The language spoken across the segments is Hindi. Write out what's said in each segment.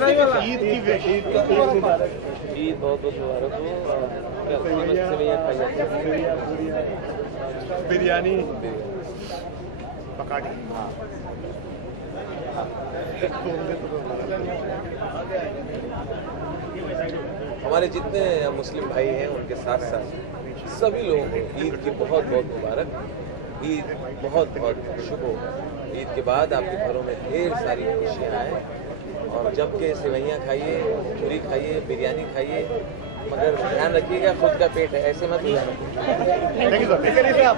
ईद बहुत बहुत मुबारक हो। बिरयानी पकाड़ी। हमारे जितने मुस्लिम भाई हैं उनके साथ साथ सभी लोगों को ईद की बहुत बहुत मुबारक। ईद बहुत बहुत शुभ हो। ईद के बाद आपके घरों में ढेर सारी खुशियाँ आएँ और जब के सेवैयाँ खाइए, पूरी खाइए, बिरयानी खाइए, मगर ध्यान रखिएगा खुद का पेट है, ऐसे मत ध्यान करते साहब।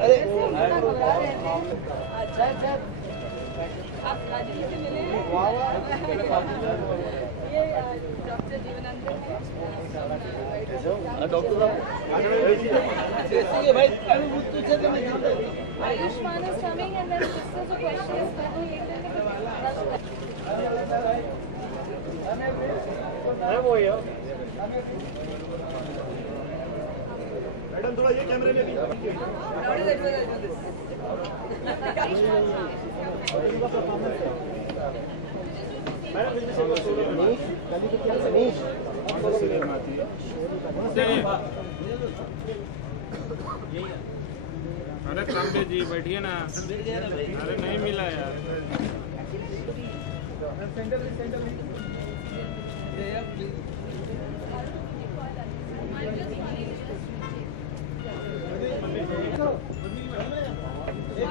अरे आप राजीव से मिले हैं? ये doctor Jeevanand Ayushman is coming and then this is a question is madam थोड़ा ये कैमरे में भी अरे कांबे जी बैठिए ना। अरे नहीं मिला यार।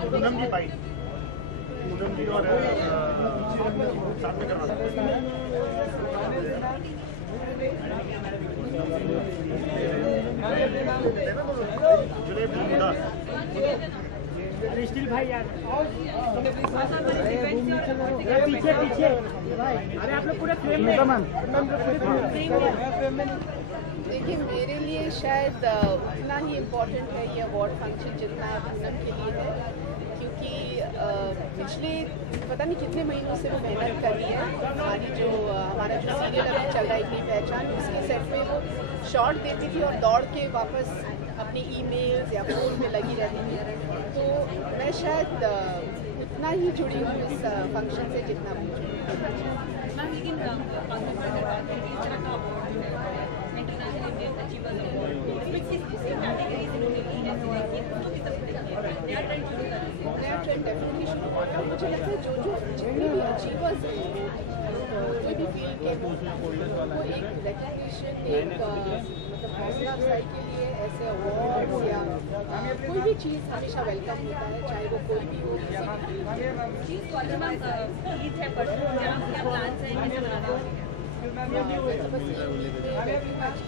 पूनम जी भाई, पूनम जी और साथ में करवा स्टील भाई यार पीछे पीछे अरे आप लोग पूरे फ्रेम में। देखिए मेरे लिए शायद उतना ही इम्पोर्टेंट है ये अवार्ड फंक्शन जितना पूनम के लिए है, क्योंकि पिछले पता नहीं कितने महीनों से वो मेहनत कर रही है। हमारा जो सीरियल अभी चल रहा है इतनी पहचान, उसके सेट में वो शॉट देती थी और दौड़ के वापस अपनी ईमेल्स या फोन में लगी रहती थी। तो मैं शायद उतना ही जुड़ी हूँ इस फंक्शन से जितना भी जुड़ी। नया ट्रेंड डेफिनेटली शुरू होगा। मुझे लगता है जो जितने भी अचीवर्स हैं कोई भी फील्ड के वो एक रिकग्निशन, एक मतलब हौसला अफजाई के लिए ऐसे अवार्ड्स या कोई भी चीज़ हमेशा वेलकम होता है, चाहे वो कोई भी हो।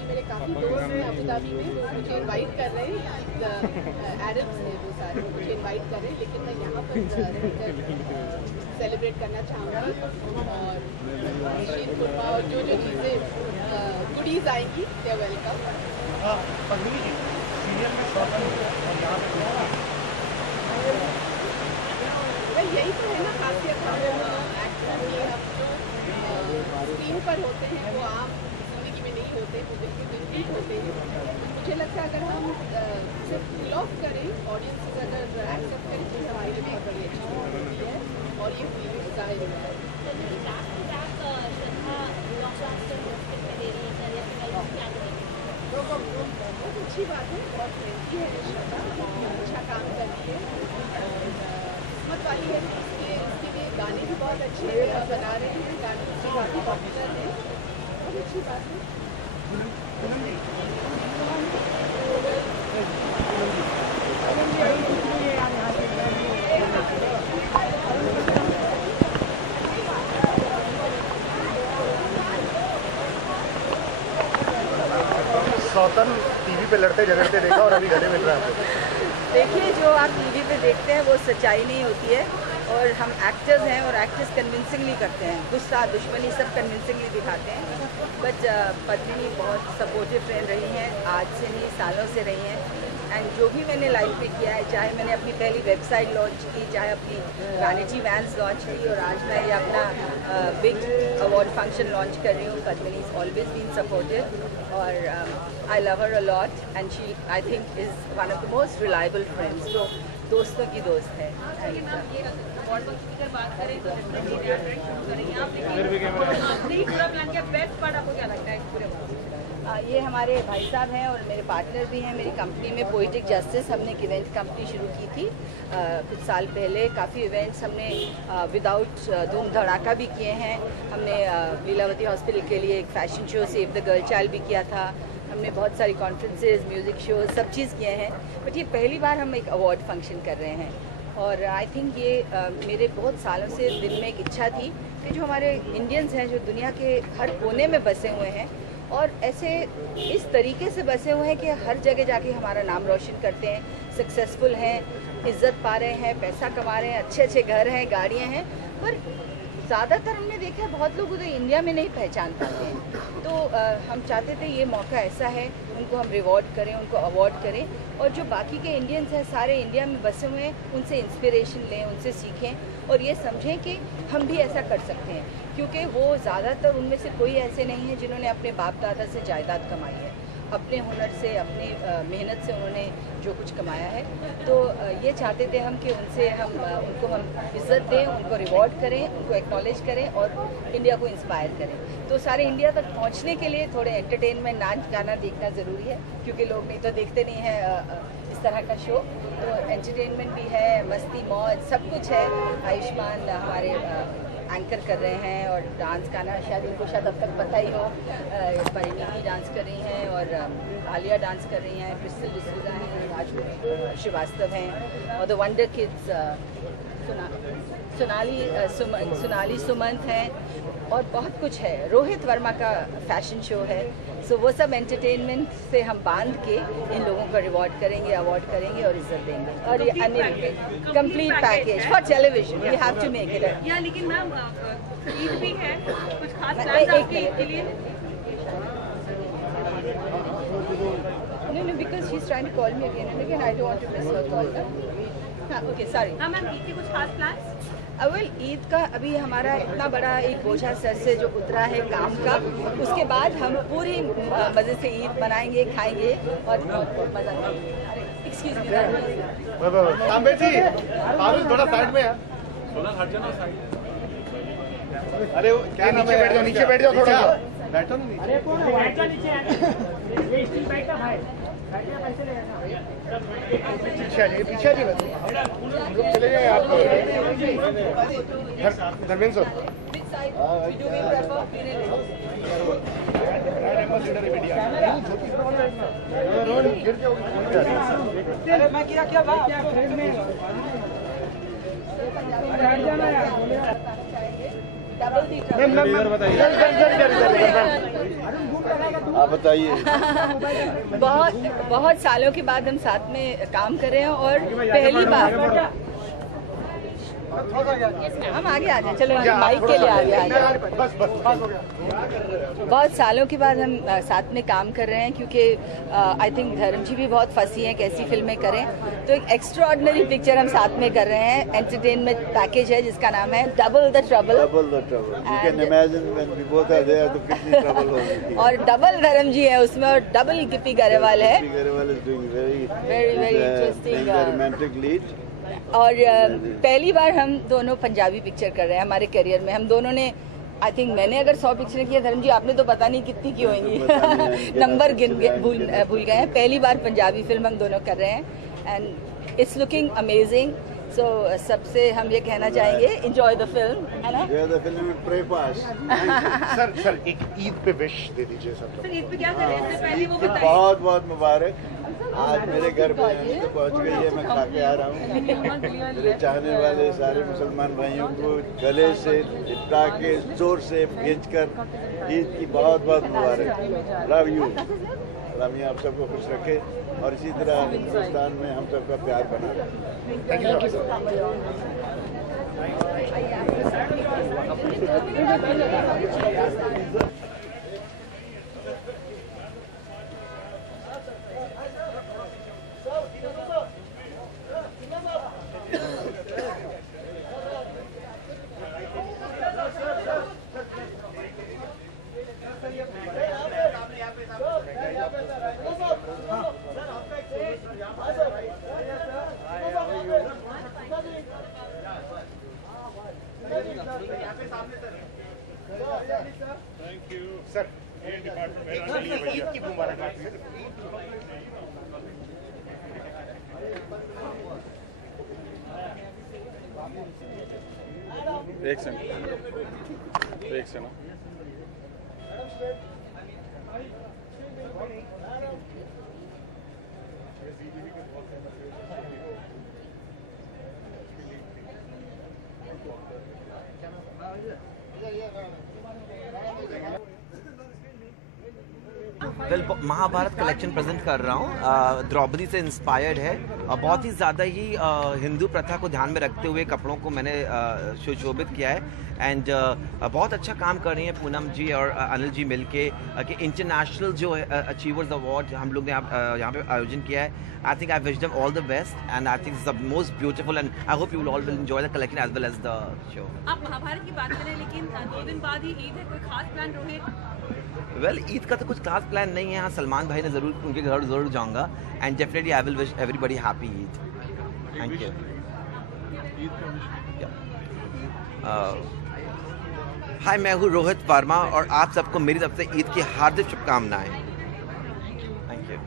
मेरे काफ़ी दोस्त हैं अबू धाबी में, वो मुझे इनवाइट कर रहे हैं। एडम्स हैं वो सारे, मुझे इनवाइट कर रहे हैं, लेकिन मैं यहाँ पर सेलिब्रेट करना चाहूँगी। और शीर खुरमा और जो जो चीज़ें गुडीज़ आएंगी दे वेलकम। यही तो है ना खासियत, हम एक्टर की हम जो स्क्रीन पर होते हैं वो आम जिंदगी में नहीं होते, वो बिल्कुल डिफरेंट होते हैं। मुझे लगता है अगर हम सिर्फ फील ऑफ करें, ऑडियंस अगर एक्सेप्ट करें तो हमारे लिए बहुत बड़ी अच्छी बात होती है और ये फीलिंग जाहिर हुआ है। बहुत अच्छी बात है, बहुत मेहनती है श्रद्धा, अच्छा काम कर रही है। किस्मत वाली है इसके लिए गाने भी बहुत अच्छे बना रहे हैं, गाने भी काफ़ी पॉपुलर हैं, बहुत अच्छी बात है। 100 टीवी पे लड़ते झगड़ते देखा और अभी गले मिल रहा है आपको। देखिए, जो आप टीवी पे देखते हैं वो सच्चाई नहीं होती है, और हम एक्टर्स हैं और एक्टर्स कन्विंसिंगली करते हैं, गुस्सा दुश्मनी सब कन्विंसिंगली दिखाते हैं। बट पद्मिनी बहुत सपोर्टिव फ्रेंड रही हैं, आज से नहीं सालों से रही हैं। एंड जो भी मैंने लाइफ में किया है, चाहे मैंने अपनी पहली वेबसाइट लॉन्च की, चाहे अपनी वैनिटी वैन्स लॉन्च की, और आज मैं ये अपना बिग अवार्ड फंक्शन लॉन्च कर रही हूँ। Padmini is always been supportive और I love her a lot and she I think is one of the most reliable friends, जो दोस्तों की दोस्त है। बात करें तो ये हमारे भाई साहब हैं और मेरे पार्टनर भी हैं। मेरी कंपनी में पोएटिक जस्टिस, हमने एक इवेंट कंपनी शुरू की थी कुछ साल पहले। काफ़ी इवेंट्स हमने विदाउट धूम धड़ाका भी किए हैं। हमने लीलावती हॉस्पिटल के लिए एक fashion show save the girl child भी किया था। हमने बहुत सारी कॉन्फ्रेंसेज, म्यूज़िक शोज, सब चीज़ किए हैं। बट ये पहली बार हम एक अवार्ड फंक्शन कर रहे हैं और आई थिंक ये मेरे बहुत सालों से दिल में एक इच्छा थी कि जो हमारे इंडियंस हैं, जो दुनिया के हर कोने में बसे हुए हैं और ऐसे इस तरीके से बसे हुए हैं कि हर जगह जाके हमारा नाम रोशन करते हैं, सक्सेसफुल हैं, इज़्ज़त पा रहे हैं, पैसा कमा रहे हैं, अच्छे अच्छे घर हैं, गाड़ियाँ हैं, पर ज़्यादातर हमने देखा है बहुत लोग उधर इंडिया में नहीं पहचान पाते हैं। तो हम चाहते थे ये मौका ऐसा है, उनको हम रिवॉर्ड करें, उनको अवार्ड करें और जो बाकी के इंडियंस हैं सारे इंडिया में बसे हुए हैं, उनसे इंस्पिरेशन लें, उनसे सीखें और ये समझें कि हम भी ऐसा कर सकते हैं, क्योंकि वो ज़्यादातर उनमें से कोई ऐसे नहीं हैं जिन्होंने अपने बाप दादा से जायदाद कमाई है। अपने हुनर से, अपनी मेहनत से उन्होंने जो कुछ कमाया है। तो ये चाहते थे हम कि उनसे उनको हम इज़्ज़त दें, उनको रिवॉर्ड करें, उनको एक्नॉलेज करें और इंडिया को इंस्पायर करें। तो सारे इंडिया तक पहुंचने के लिए थोड़े एंटरटेनमेंट, नाच गाना देखना ज़रूरी है, क्योंकि लोग नहीं तो देखते नहीं हैं इस तरह का शो। तो एंटरटेनमेंट भी है, मस्ती मौज सब कुछ है। आयुष्मान हमारे एंकर कर रहे हैं और डांस गाना शायद उनको शायद अब तक पता ही हो। परिणीति डांस कर रही हैं और आलिया डांस कर रही हैं, क्रिस्टल डिसूजा हैं, राजपूत श्रीवास्तव हैं और the wonder kids Sonali Sumant हैं और बहुत कुछ है। रोहित वर्मा का फैशन शो है। सो वो सब एंटरटेनमेंट से हम बांध के इन लोगों को रिवॉर्ड करेंगे, अवार्ड करेंगे और इज्जत देंगे। और ये अन्य complete package for television we have to make it. या लेकिन मैम ईद भी है, कुछ खास प्लान आपके ईद के लिए? No, because she's trying to call me again and again. I don't want to miss her call. Okay, sorry. हाँ मैम, ईद के कुछ खास प्लान? अव्वल ईद का अभी हमारा इतना बड़ा एक बोझा सर से जो उतरा है काम का, उसके बाद हम पूरी मज़े से ईद मनाएंगे, खाएंगे और मज़ा करेंगे। एक्सक्यूज मी तांबे जी, आप थोड़ा साइड में यार। अरे क्या नीचे बैठ जाओ, नीचे बैठ जाओ थोड़ा। बैठो ना नीचे। बैठ जाओ नीचे। ये स्टील बैग का भाई पैसे लेगा। पीछे आ जाइए, पीछे आ जाइए। हम लोग चले जाए आप। धर्मेंद्र सर। मैं क्या आप बताइए। बहुत सालों के बाद हम साथ में काम कर रहे हैं और पहली बार हम आगे आ जाए। चलो माइक के लिए आगे आ जाए। बहुत सालों के बाद हम साथ में काम कर रहे हैं, क्योंकि आई थिंक धर्म जी भी बहुत फंसी हैं कैसी फिल्में करें। तो एक एक्स्ट्राऑर्डिनरी पिक्चर हम साथ में कर रहे हैं। एंटरटेनमेंट पैकेज है जिसका नाम है डबल द ट्रबल। और डबल धर्म जी है उसमें और डबल गिप्पी गरेवाल है। Very very interesting. और पहली बार हम दोनों पंजाबी पिक्चर कर रहे हैं हमारे करियर में। हम दोनों ने आई थिंक मैंने अगर 100 पिक्चर किया, धर्म जी आपने तो पता नहीं कितनी की होंगी नंबर भूल गए हैं। पहली बार पंजाबी फिल्म हम दोनों कर रहे हैं एंड इट्स लुकिंग अमेजिंग। सो सबसे हम ये कहना चाहेंगे एंजॉय द फिल्म, है ना? सर एक ईद पे विश दे दीजिए सब। ईद पे क्या करें इससे पहले वो बताइए। बहुत बहुत मुबारक। आज मेरे घर पे आने तो पहुंच गई है, मैं खा के आ रहा हूँ। मेरे चाहने वाले सारे मुसलमान भाइयों को गले से लिपटा के जोर से भेजकर ईद की बहुत बहुत मुबारक। Love you. अल्लाह आप सबको खुश रखे और इसी तरह हिंदुस्तान में हम सबका प्यार बना रहे। Thank you. सर ये डिपार्टमेंट ईद की मुबारकबाद। एक second well Mahabharat collection present कर रहा हूँ। द्रौपदी से इंस्पायर्ड है और बहुत ही ज़्यादा ही हिंदू प्रथा को ध्यान में रखते हुए कपड़ों को मैंने सुशोभित किया है। एंड बहुत अच्छा काम कर रही हैं पूनम जी और अनिल जी मिलके कि इंटरनेशनल जो अचीवर्स अवार्ड हम लोग ने यहाँ पे आयोजन किया है। I think I wish them all the best and I think the most beautiful and I hope you all will enjoy the collection as well as the show. आप महाभारत की बात करें लेकिन 2 दिन बाद ही ईद है, कोई खास प्लान रोहित? वेल ईद का तो कुछ खास प्लान नहीं है। हाँ, सलमान भाई ने ज़रूर उनके घर ज़रूर जाऊँगा and definitely I will wish everybody happy Eid. Thank you. Hi, मैं हूँ रोहित वर्मा और आप सबको मेरी तरफ से ईद की हार्दिक शुभकामनाएं। Thank you.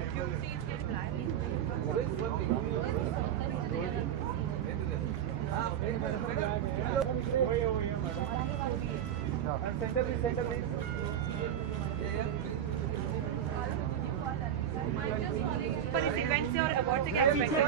पर इस इवेंट से और अवार्ड से क्या एक्सपेक्ट है?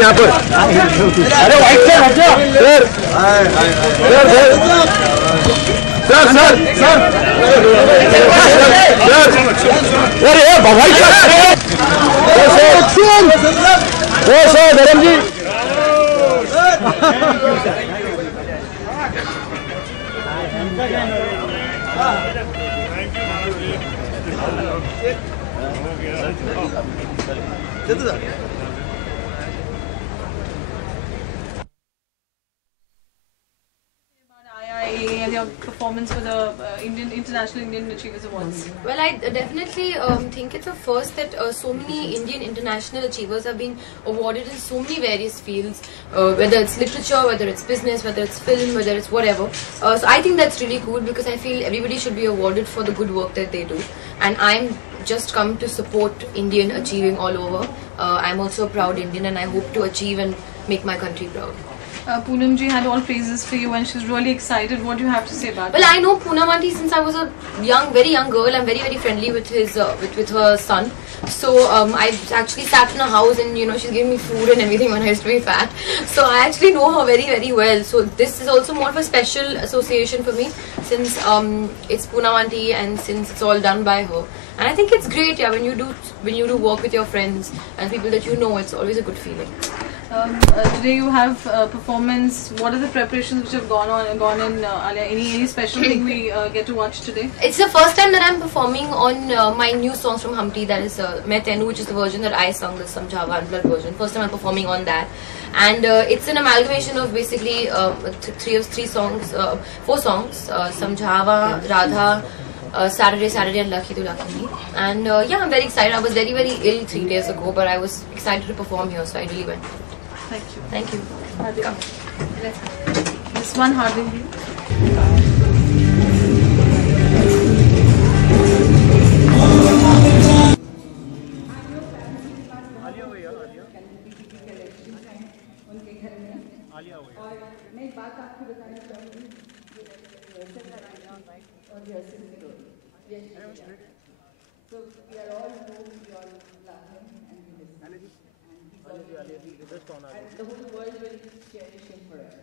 यहाँ पर अरे वाइट से हटो सर अरे भाई सर धर्म जी and your performance for the International Indian Achievers Awards? Well, I definitely think it's a first that so many Indian international achievers have been awarded in so many various fields, whether it's literature, whether it's business, whether it's film, whether it's whatever. So I think that's really cool because I feel everybody should be awarded for the good work that they do. And I'm just come to support Indian achieving all over. I'm also a proud Indian and I hope to achieve and make my country proud. Poonam ji had all praises for you and she's really excited. What do you have to say about it? Well, I know Poonam auntie since I was a very young girl. I'm very, very friendly with his with her son. So I actually sat in her house and she's giving me food and everything when I used to be fat. So I actually know her very, very well. So this is also more of a special association for me since it's Poonam auntie and since it's all done by her. And I think it's great, yeah, when you do work with your friends and people that you know, it's always a good feeling. Today you have performance. What are the preparations which have gone in? Alia? Any special thing we get to watch today? It's the first time that I'm performing on my new songs from Humpty. That is Main Tenu, which is the version that I sung, the Samjhava Unplugged version. First time I'm performing on that, and it's an amalgamation of basically four songs: Samjhava, Radha, Saturday and Lucky to Lucky Me. And yeah, I'm very excited. I was very, very ill 3 days ago, but I was excited to perform here, so I really went. Thank you. Thank you. Come. This one, Harding. और मैं एक बात आपको बताना चाहूँगी और so we are all home, we all love him and we miss him. And the whole world will cherish him forever.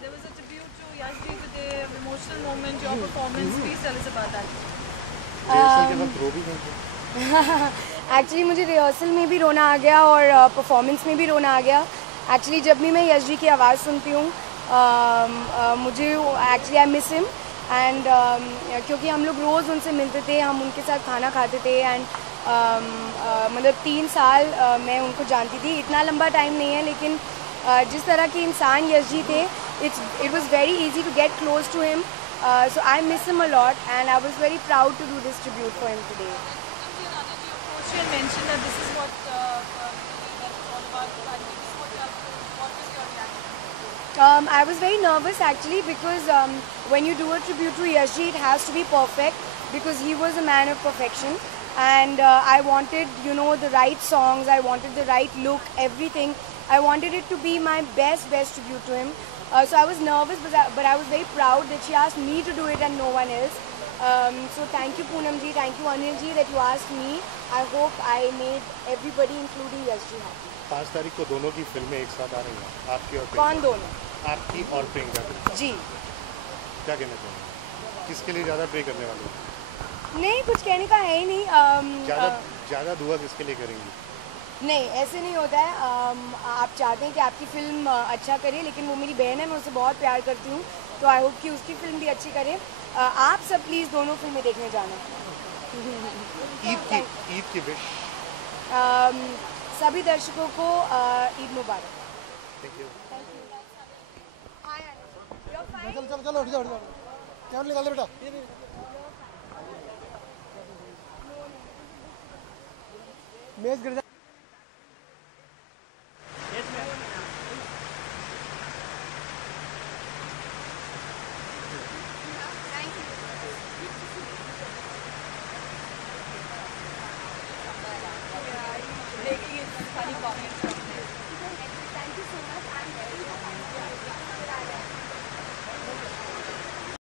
There was a tribute to Yashji today, an emotional moment, your performance. Please tell us about that. Actually मुझे रिहर्सल में भी रोना आ गया और परफॉर्मेंस में भी रोना आ गया. एक्चुअली जब भी मैं यशजी की आवाज़ सुनती हूँ मुझे actually I miss him and क्योंकि हम लोग रोज़ उनसे मिलते थे, हम उनके साथ खाना खाते थे एंड मतलब 3 साल मैं उनको जानती थी. इतना लंबा टाइम नहीं है लेकिन जिस तरह के इंसान यशजी थे it was very easy to get close to him. So I miss him a lot and I was very proud to do this tribute for him today. You mentioned that this is what I was very nervous actually because when you do a tribute to Yashji, it has to be perfect because he was a man of perfection. And I wanted, you know, the right songs, I wanted the right look, everything. I wanted it to be my best tribute to him. So I was nervous, but I was very proud that she asked me to do it and no one else. So thank you Poonam ji, thank you Anil ji that you asked me. I hope I made everybody, including Yashji, happy. 5 तारीख को दोनों की फिल्में एक साथ आ रही हैं, आपकी और कौन दोनों? आपकी और प्रियंका जी. क्या कहना चाहेंगे? किसके लिए ज़्यादा प्रे करने वाले हो? नहीं, कुछ कहने का है ही नहीं. ज़्यादा दुआ किसके लिए करेंगी? नहीं, ऐसे नहीं होता है. आप चाहते हैं कि आपकी फिल्म अच्छा करे, लेकिन वो मेरी बहन है, मैं उसे बहुत प्यार करती हूँ, तो आई होप कि उसकी फिल्म भी अच्छी करे. आप सब प्लीज़ दोनों फिल्में देखने जाना. ईद की विश सभी दर्शकों को ईद मुबारक. Thank you. चलो हट जाओ क्या निकाल दे बेटा. मेज गिर जा. making it funny comments.